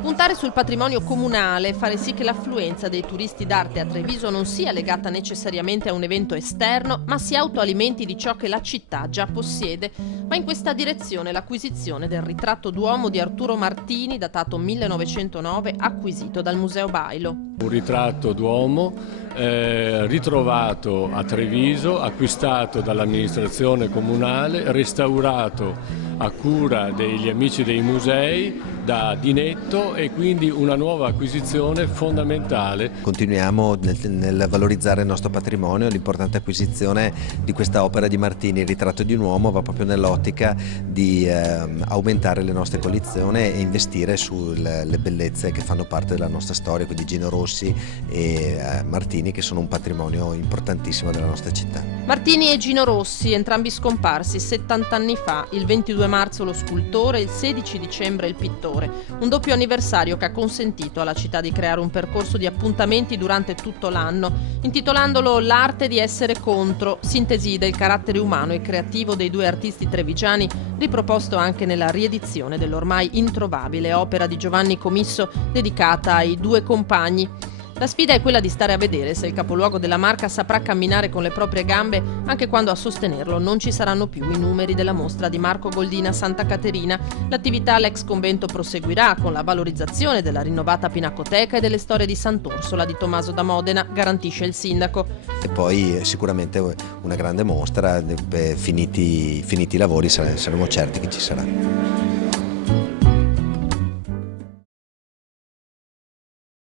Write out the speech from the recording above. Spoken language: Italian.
Puntare sul patrimonio comunale e fare sì che l'affluenza dei turisti d'arte a Treviso non sia legata necessariamente a un evento esterno, ma si autoalimenti di ciò che la città già possiede. Va in questa direzione l'acquisizione del ritratto d'uomo di Arturo Martini, datato 1909, acquisito dal Museo Bailo. Un ritratto d'uomo ritrovato a Treviso, acquistato dall'amministrazione comunale, restaurato a cura degli amici dei musei da Dinetto, e quindi una nuova acquisizione fondamentale. Continuiamo nel valorizzare il nostro patrimonio. L'importante acquisizione di questa opera di Martini, il ritratto di un uomo, va proprio nell'ottica di aumentare le nostre collezioni e investire sulle bellezze che fanno parte della nostra storia, quindi Gino Rossi e Martini, che sono un patrimonio importantissimo della nostra città. Martini e Gino Rossi, entrambi scomparsi 70 anni fa, il 22 marzo lo scultore, il 16 dicembre il pittore. Un doppio anniversario che ha consentito alla città di creare un percorso di appuntamenti durante tutto l'anno, intitolandolo L'arte di essere contro, sintesi del carattere umano e creativo dei due artisti trevigiani, riproposto anche nella riedizione dell'ormai introvabile opera di Giovanni Comisso dedicata ai due compagni. La sfida è quella di stare a vedere se il capoluogo della Marca saprà camminare con le proprie gambe anche quando a sostenerlo non ci saranno più i numeri della mostra di Marco Goldini a Santa Caterina. L'attività all'ex convento proseguirà con la valorizzazione della rinnovata Pinacoteca e delle storie di Sant'Orsola di Tommaso da Modena, garantisce il sindaco. E poi sicuramente una grande mostra, finiti i lavori saremo certi che ci sarà.